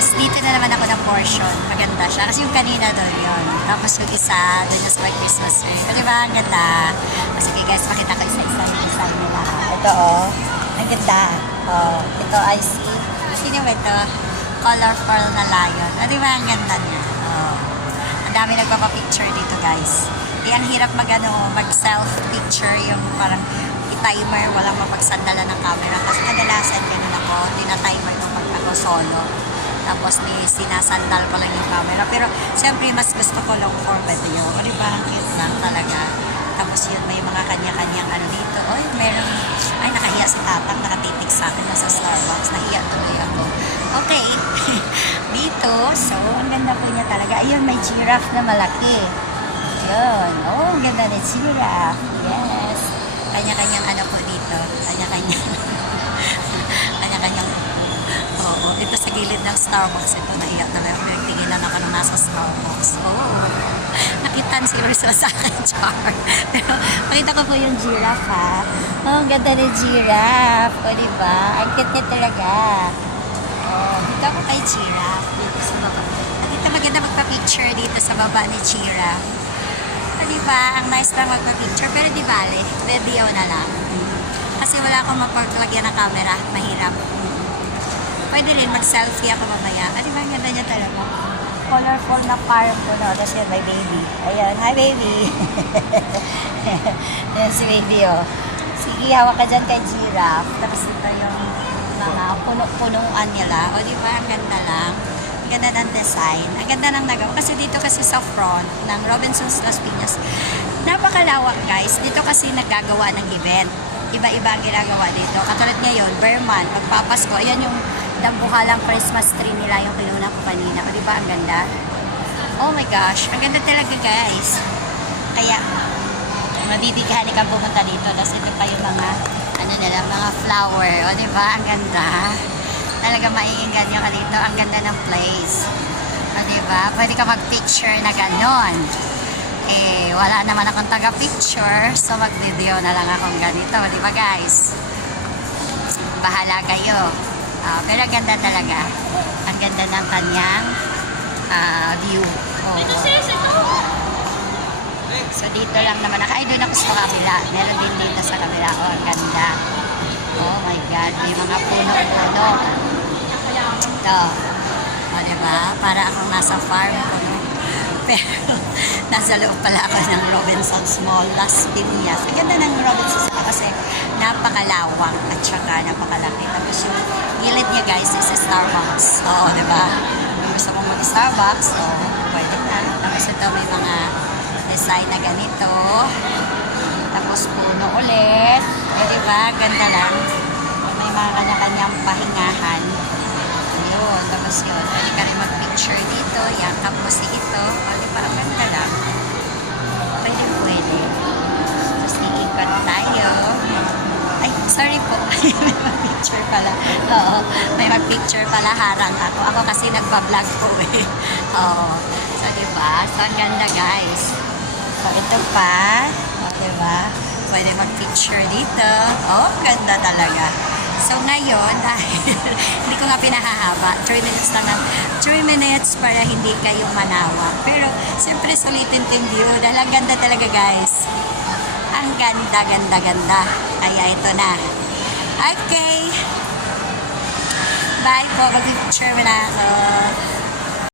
guys, dito na naman ako ng portion. Maganda siya. Kasi yung kanina doon yun. Tapos yung isa, doon yung sa may Christmas tree. Di ba? Ang ganda. Sige guys, makita ko isa-isa yung design nila. Ito oh. Ang ganda. Oh, ito I see. Sino ba ito? Colorful na lion. Di ba? Ang ganda niya. Oh. Ang dami nagpapapicture dito guys. Ang hirap mag-self-picture yung parang timer, walang mapagsandalan ng camera. Kasi kadalasan ganun ako, tina-timer ko pag ako solo. Tapos may sinasandal ko lang yung camera. Pero siyempre mas gusto ko long form video. O diba, ang cute lang talaga. Tapos yun, may mga kanya-kanyang ano dito. Oy, meron, ay nakahiya si tatang, nakatitig sa akin nasa Starbucks. Nahiya tuloy ako. Okay. Dito, so, ang ganda po niya talaga. Ayun, may giraffe na malaki. Yun. Oh, ang ganda ni giraffe. Yes. Kanya-kanyang ano po dito. Kanya-kanyang kanya-kanyang oo. Ito sa gilid ng Starbucks. Ito, naiyak na lang. Pinagtigilan ako nung nasa Starbucks. Oo. Nakitan si Rizal sa akin, char. Pero, makita ko po yung giraffe, ha. Oh, ang ganda ni giraffe. O, diba? Ang cute niya talaga. Oh, dito ako kay giraffe. Dito sa baba. Dito maganda magpa-picture dito sa baba ni giraffe. Diba? Ang nice lang magpa-picture. Pero di bale, video na lang. Kasi wala akong mapaglagyan ng camera. Mahirap. Pwede rin mag-selfie ako mamaya. Diba? Ang ganda niya talaga. Colorful na farm ko na. Tapos yun, my baby. Ayan. Hi, baby. Ayan si baby, oh. Sige, hawak ka dyan kay giraffe. Tapos ito yung mga puno-punuan nila. O, diba? Ang ganda lang. Ang ganda ng design. Ang ganda ng nagawa. Kasi dito kasi sa front ng Robinsons Las Piñas, napakalawak guys. Dito kasi naggagawa ng event. Iba-iba ang ginagawa dito. Katulad ngayon, Berman, magpapasko. Ayan yung dambuhalang Christmas tree nila yung pinuna ko kanina. O diba ang ganda? Oh my gosh. Ang ganda talaga guys. Kaya, mabibighanin kang pumunta dito. Tapos ito pa yung mga, ano nila, mga flower. O diba? Ang ganda. Talaga maiingan nyo ka dito. Ang ganda ng place. O, diba? Pwede ka mag-picture na ganon. Eh, wala naman akong taga-picture. So, mag-video na lang akong ganito. O, diba guys? Bahala kayo. Pero ang ganda talaga. Ang ganda ng kanyang view. Oh. So, dito lang naman. Ay, doon ako sa kabila. Meron din dito sa kabila. Oh, ang ganda. Oh my God. May mga puno-puno. Ito. O, diba? Para akong nasa farm ko. No? Pero, nasa loob pala ako ng Robinsons Mall, Las Piñas. Ang ganda ng Robinsons Mall kasi napakalawang at saka napakalaki. Tapos yung gilid niya guys is Starbucks. Oo, diba? Kung gusto mong mag-Starbucks, so, pwede na. Tapos ito may mga design na ganito. Tapos puno ulit. Eh, diba? Ganda lang. May mga kanya-kanyang pahingahan. Ayun. Tapos yun. Pwede ka rin mag-picture dito. Yakap mo si ito. O, diba? Ang ganda lang. Pwede. Tapos iikot tayo. Ay, sorry po. May mag-picture pala. Oo. May mag-picture pala. Harang ako. Ako kasi nagpa-vlog po eh. Oo. So, diba? So, ang ganda guys. So, ito pa. O, diba? Pwede mag-picture dito. Oh, ganda talaga. So, ngayon, dahil hindi ko nga pinahahaba, 3 minutes lang lang. 3 minutes para hindi kayo manawa. Pero, siyempre, sulitin yung view. Dahil ang ganda talaga, guys. Ang ganda, ganda, ganda. Kaya ito na. Okay. Bye po. Mag-picture na ako.